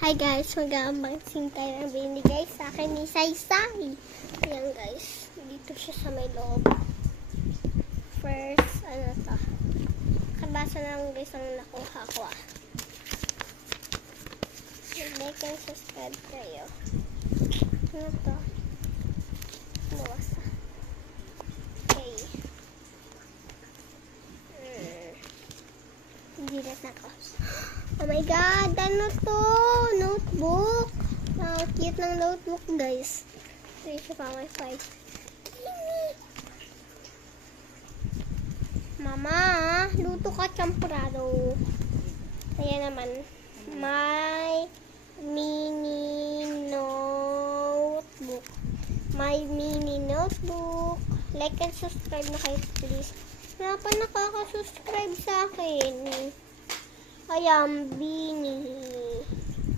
Hi guys, mag-unboxing tayo ng binigay sa akin ni Saysay. Ayan guys, dito siya sa may loob. First, ano to? Kabasa lang guys ang nakuha ko. Like and subscribe kayo. Ano to? Buwasa. Okay. Gilat na ko. Oh my god, ano to? Notebook. Wow, cute ng notebook guys. Ito siya pa wifi. Mama, luto ka champurado. Ayan naman. My mini notebook. My mini notebook. Like and subscribe na kayo please. Wala pa nakaka-subscribe sa akin. I am Beanie.